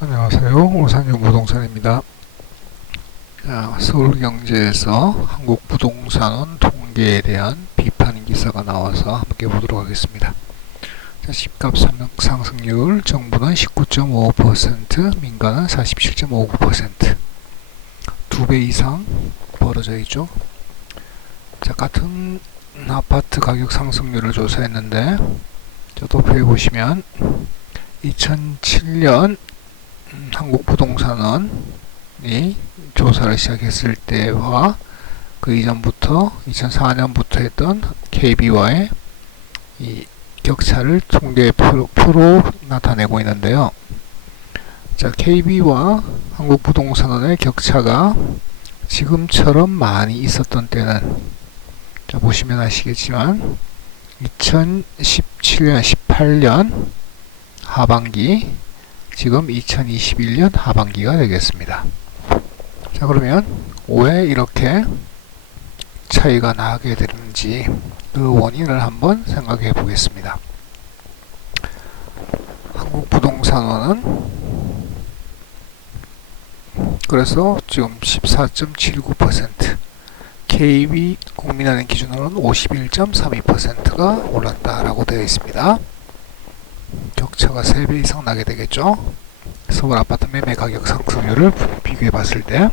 안녕하세요. 오산용 부동산입니다. 서울경제에서 한국부동산원 통계에 대한 비판 기사가 나와서 함께 보도록 하겠습니다. 집값 상승률 정부는 19.55%, 민간은 47.59%, 2배 이상 벌어져 있죠. 같은 아파트 가격 상승률을 조사했는데 도표에 보시면 2007년 한국부동산원이 조사를 시작했을 때와 그 이전부터 2004년부터 했던 KB와의 이 격차를 통계 표로 나타내고 있는데요. KB와 한국부동산원의 격차가 지금처럼 많이 있었던 때는 보시면 아시겠지만 2017년, 18년 하반기, 지금 2021년 하반기가 되겠습니다. 그러면 왜 이렇게 차이가 나게 되는지 그 원인을 한번 생각해 보겠습니다. 한국부동산원은 그래서 지금 14.79%, KB 국민은행 기준으로는 51.32%가 올랐다라고 되어 있습니다. 격차가 3배 이상 나게 되겠죠. 서울 아파트 매매 가격 상승률을 비교해 봤을 때,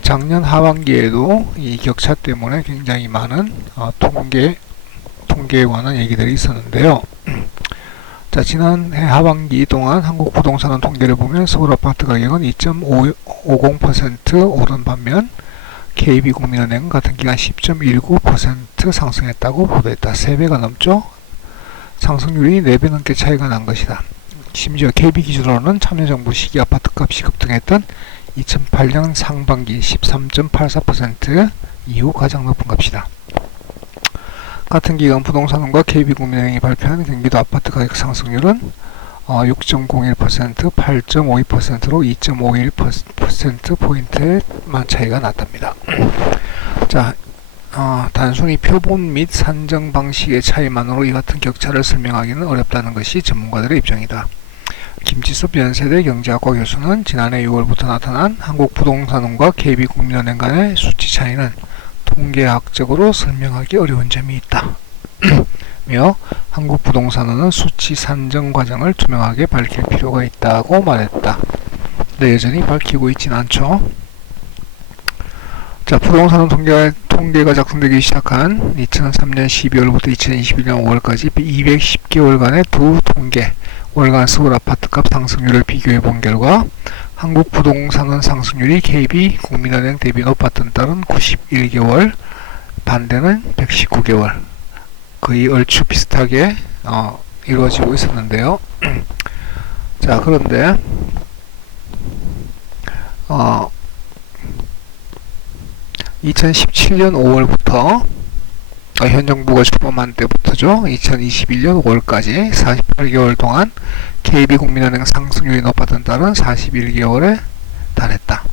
작년 하반기에도 이 격차 때문에 굉장히 많은 통계에 관한 얘기들이 있었는데요. 지난해 하반기 동안 한국부동산원 통계를 보면 서울 아파트 가격은 2.50% 오른 반면 KB국민은행은 같은 기간 10.19% 상승했다고 보도했다. 3배가 넘죠? 상승률이 4배 넘게 차이가 난 것이다. 심지어 KB 기준으로는 참여정부 시기 아파트값이 급등했던 2008년 상반기 13.84% 이후 가장 높은 값이다. 같은 기간 부동산원과 KB국민은행이 발표한 경기도 아파트 가격 상승률은 6.01%, 8.52%로 2.51%포인트만 차이가 났답니다. 단순히 표본 및 산정 방식의 차이만으로 이 같은 격차를 설명하기는 어렵다는 것이 전문가들의 입장이다. 김지섭 연세대 경제학과 교수는 지난해 6월부터 나타난 한국부동산원과 KB국민은행 간의 수치 차이는 통계학적으로 설명하기 어려운 점이 있다. 며 한국부동산원은 수치 산정 과정을 투명하게 밝힐 필요가 있다고 말했다. 근데 여전히 밝히고 있진 않죠. 부동산원 통계가 작성되기 시작한 2003년 12월부터 2021년 5월까지 210개월간의 두 통계 월간 서울 아파트값 상승률을 비교해 본 결과 한국부동산원 상승률이 KB 국민은행 대비 높았던 달은 91개월, 반대는 119개월, 거의 얼추 비슷하게 이루어지고 있었는데요. 그런데 2017년 5월부터 현 정부가 출범한 때부터죠. 2021년 5월까지 48개월 동안 KB국민은행 상승률이 높았던 달은 41개월에 달했다.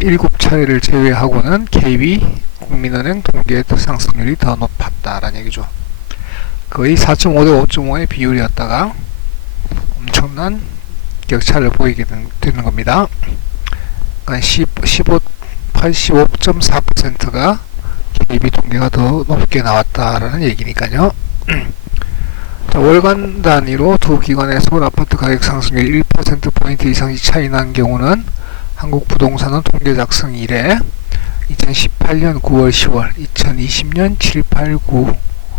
7차례를 제외하고는 KB국민은행 통계의 상승률이 더 높았다라는 얘기죠. 거의 4.5 대 5.5의 비율이었다가 엄청난 격차를 보이게 되는 겁니다. 그러니까 85.4%가 KB 통계가 더 높게 나왔다라는 얘기니까요. 월간 단위로 두 기관의 서울 아파트 가격 상승률 1%포인트 이상이 차이 난 경우는 한국부동산원 통계 작성 이래 2018년 9월 10월, 2020년 7, 8, 9,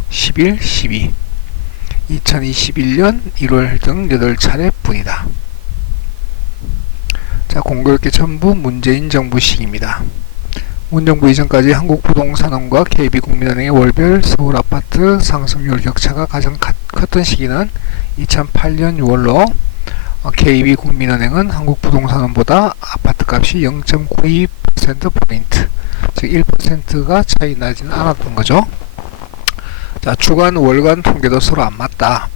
11, 12, 2021년 1월 등 8차례 뿐이다. 공교롭게 전부 문재인 정부 시기입니다. 문정부 이전까지 한국부동산원과 KB국민은행의 월별 서울 아파트 상승률 격차가 가장 컸던 시기는 2008년 6월로 KB국민은행은 한국부동산원보다 아파트값이 0.92%포인트, 즉 1%가 차이 나지는 않았던 거죠. 주간 월간 통계도 서로 안 맞다.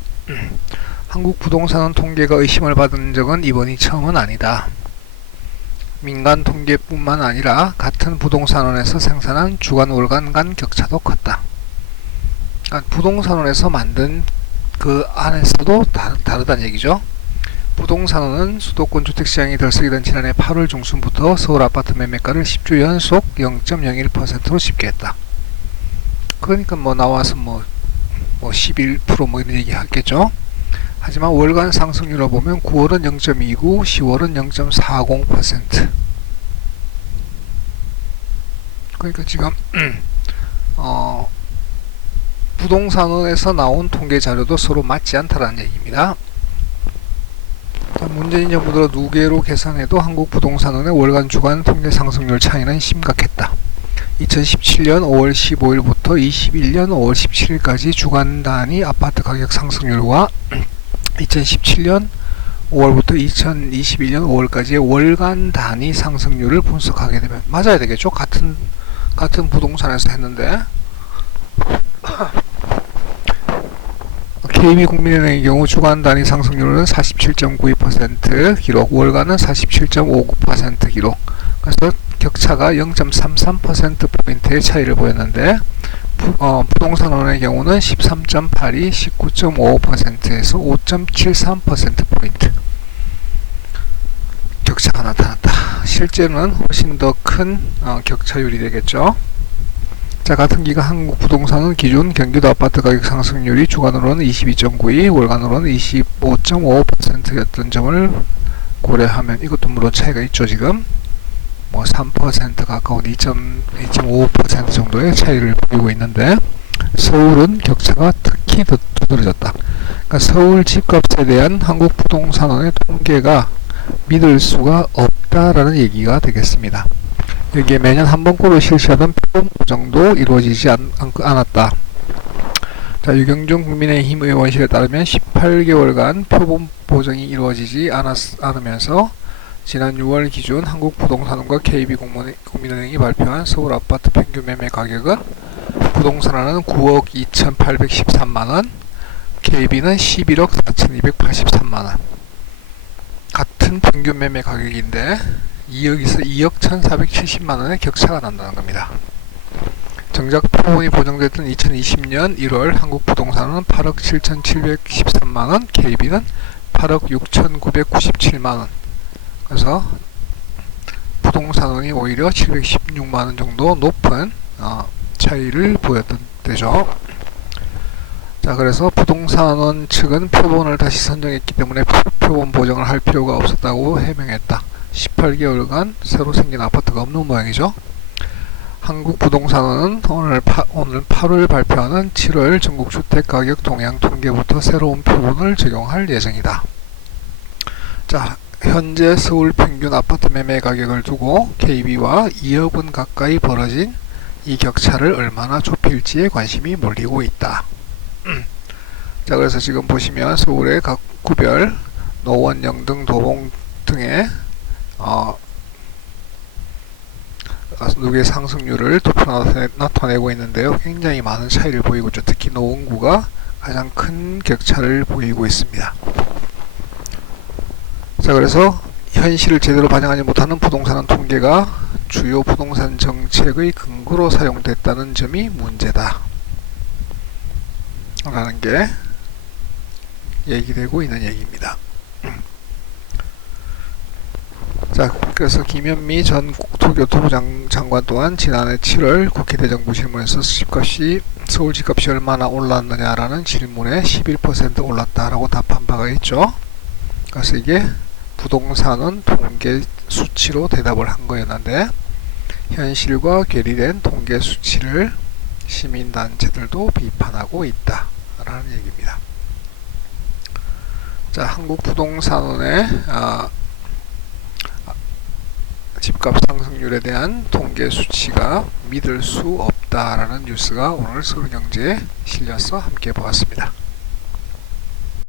한국부동산원 통계가 의심을 받은 적은 이번이 처음은 아니다. 민간 통계뿐만 아니라 같은 부동산원에서 생산한 주간 월간 간 격차도 컸다. 그러니까 부동산원에서 만든 그 안에서도 다르다는 얘기죠. 부동산원은 수도권 주택시장이 들썩이던 지난해 8월 중순부터 서울 아파트 매매가를 10주 연속 0.01%로 집계했다. 그러니까 뭐 나와서 뭐 11% 뭐 이런 얘기 하겠죠. 하지만 월간 상승률을 보면 9월은 0.29, 10월은 0.40%. 그러니까 지금 부동산원에서 나온 통계 자료도 서로 맞지 않다라는 얘기입니다. 문재인 정부 들어 누계로 계산해도 한국부동산원의 월간 주간 통계 상승률 차이는 심각했다. 2017년 5월 15일부터 21년 5월 17일까지 주간 단위 아파트 가격 상승률과 2017년 5월부터 2021년 5월까지의 월간 단위 상승률을 분석하게 되면 맞아야 되겠죠? 같은 부동산에서 했는데 KB국민은행의 경우 주간 단위 상승률은 47.92% 기록, 월간은 47.59% 기록. 그래서 격차가 0.33%포인트의 차이를 보였는데 부동산원의 경우는 13.82, 19.55%에서 5.73%포인트 격차가 나타났다. 실제는 훨씬 더 큰 격차율이 되겠죠. 자, 같은 기간 한국부동산은 기준 경기도 아파트 가격 상승률이 주간으로는 22.92, 월간으로는 25.55%였던 점을 고려하면 이것도 물론 차이가 있죠. 지금 뭐 3% 가까운 2.5% 정도의 차이를 보이고 있는데 서울은 격차가 특히 더 두드러졌다. 그러니까 서울 집값에 대한 한국부동산원의 통계가 믿을 수가 없다라는 얘기가 되겠습니다. 여기에 매년 한 번꼴로 실시하던 표본 보정도 이루어지지 않았다. 자, 유경준 국민의힘 의원실에 따르면 18개월간 표본 보정이 이루어지지 않으면서 지난 6월 기준 한국부동산원과 KB국민은행이 발표한 서울 아파트 평균 매매 가격은 부동산원은 9억 2,813만원, KB는 11억 4,283만원. 같은 평균 매매 가격인데 2억에서 2억 1,470만원의 격차가 난다는 겁니다. 정작 표본이 보정됐던 2020년 1월 한국부동산은 8억 7,713만원, KB는 8억 6,997만원. 그래서 부동산원이 오히려 716만원 정도 높은 차이를 보였던 때죠. 자, 그래서 부동산원 측은 표본을 다시 선정했기 때문에 표본 보정을 할 필요가 없었다고 해명했다. 18개월간 새로 생긴 아파트가 없는 모양이죠. 한국부동산원은 오늘 8월 발표하는 7월 전국주택가격 동향 통계부터 새로운 표본을 적용할 예정이다. 자, 현재 서울 평균 아파트 매매 가격을 두고 KB와 2억 원 가까이 벌어진 이 격차를 얼마나 좁힐지에 관심이 몰리고 있다. 자, 그래서 지금 보시면 서울의 각 구별 노원, 영등, 도봉 등의 누계 상승률을 도표 나타내고 있는데요. 굉장히 많은 차이를 보이고 있죠. 특히 노원구가 가장 큰 격차를 보이고 있습니다. 자, 그래서 현실을 제대로 반영하지 못하는 부동산 통계가 주요 부동산 정책의 근거로 사용됐다는 점이 문제다 라는 게 얘기되고 있는 얘기입니다. 자, 그래서 김현미 전 국토교통부 장관 또한 지난해 7월 국회 대정부 질문에서 서울 집값이 얼마나 올랐느냐라는 질문에 11% 올랐다라고 답한 바가 있죠. 그래서 이게 부동산은 통계 수치로 대답을 한 거였는데 현실과 괴리된 통계 수치를 시민단체들도 비판하고 있다라는 얘기입니다. 자, 한국부동산원의 집값 상승률에 대한 통계 수치가 믿을 수 없다라는 뉴스가 오늘 서울경제에 실려서 함께 보았습니다.